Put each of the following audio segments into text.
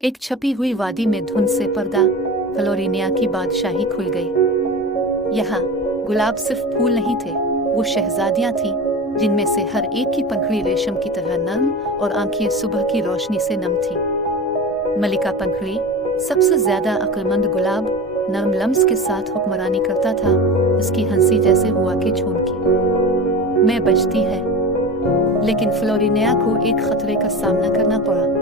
एक छपी हुई वादी में धुंध से पर्दा, फ्लोरिनिया की बादशाही खुल गई। यहाँ गुलाब सिर्फ फूल नहीं थे, वो शहजादियाँ थीं, जिनमें से हर एक की पंखुड़ी रेशम की तरह नर्म और आंखें सुबह की रोशनी से नम थीं। मलिका पंखुड़ी, सबसे ज्यादा अक्लमंद गुलाब, नर्म लम्स के साथ हुक्मरानी करता था, उसकी हंसी जैसे हुआ के झूम में बजती है। लेकिन फ्लोरिनिया को एक खतरे का सामना करना पड़ा।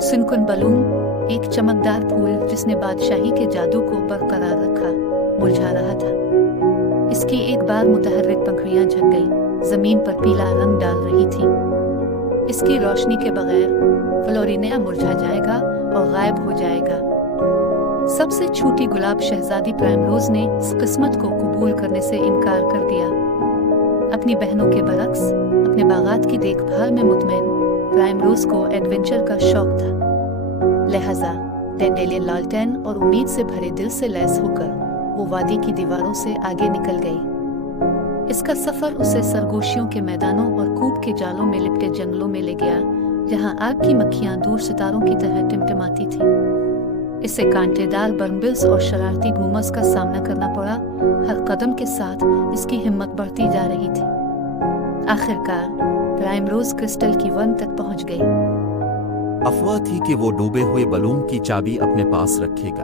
सुनकुन बलून, एक चमकदार फूल जिसने बादशाही के जादू को बरकरार रखा, मुरझा रहा था। इसकी एक बार मुतहर्रिक पंखुड़ियां झक गईं, जमीन पर पीला रंग डाल रही थी। इसकी रोशनी के बगैर फ्लोरिनिया मुरझा जाएगा और गायब हो जाएगा। सबसे छोटी गुलाब शहजादी प्राइमरोज ने इस किस्मत को कबूल करने से इनकार कर दिया। अपनी बहनों के बरक्स अपने बागात की देखभाल में मुतमैन प्राइमरोज को एडवेंचर का शौक था। लिहाजा डैंडेलियन लालटेन और उम्मीद से भरे दिल से लैस होकर वो वादी की दीवारों से आगे निकल गई। इसका सफर उसे सरगोशियों के मैदानों और कूप के जालों में लिपटे जंगलों में ले गया, जहां आग की मक्खियां दूर सितारों की तरह टिमटिमाती थीं। इसे कांटेदार बर्नबिल्स और शरारती बूमर्स का सामना करना पड़ा। हर कदम के साथ इसकी हिम्मत बढ़ती जा रही थी। आखिरकार प्राइमरोज क्रिस्टल की वन तक पहुंच गई। अफवाह थी कि वो डूबे हुए बलून की चाबी अपने पास रखेगा।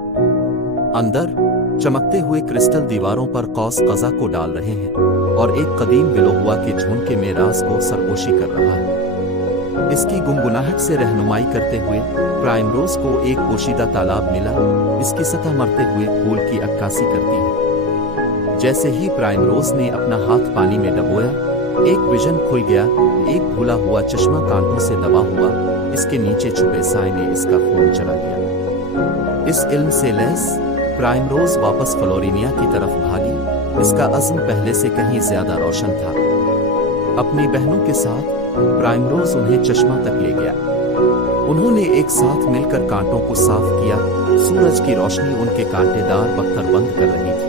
अंदर चमकते हुए क्रिस्टल दीवारों पर कौस कज़ा को डाल रहे हैं और एक कदीम विलो हुआ के झुंड में राज को सरगोशी कर रहा है। इसकी गुनगुनाहट से रहनुमाई करते हुए प्राइमरोज को एक पोशीदा तालाब मिला। इसकी सतह मरते हुए फूल की अक्कासी करती है। जैसे ही प्राइमरोज ने अपना हाथ पानी में डबोया, एक विजन खुल गया। एक भूला हुआ चश्मा कांटों से दबा हुआ, इसके नीचे छुपे साए ने इसका खून चला लिया। इस इल्म से लैस प्राइमरोज वापस फ्लोरिनिया की तरफ भागी। इसका अज़्म पहले से कहीं ज्यादा रोशन था। अपनी बहनों के साथ प्राइमरोज उन्हें चश्मा तक ले गया। उन्होंने एक साथ मिलकर कांटों को साफ किया। सूरज की रोशनी उनके कांटेदार पत्थर बंद कर रही थी।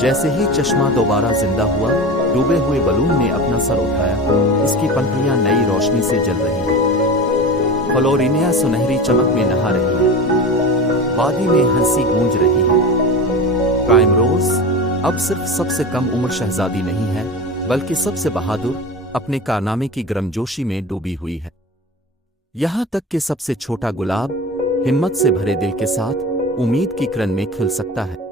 जैसे ही चश्मा दोबारा जिंदा हुआ, डूबे हुए बलून ने अपना सर उठाया। इसकी पंखुड़ियां नई रोशनी से जल रही हैं। फ्लोरिनिया सुनहरी चमक में नहा रही है। वादी में हंसी गूंज रही है। प्राइमरोज अब सिर्फ सबसे कम उम्र शहजादी नहीं है, बल्कि सबसे बहादुर, अपने कारनामे की गर्मजोशी में डूबी हुई है। यहाँ तक कि सबसे छोटा गुलाब हिम्मत से भरे दिल के साथ उम्मीद की किरण में खिल सकता है।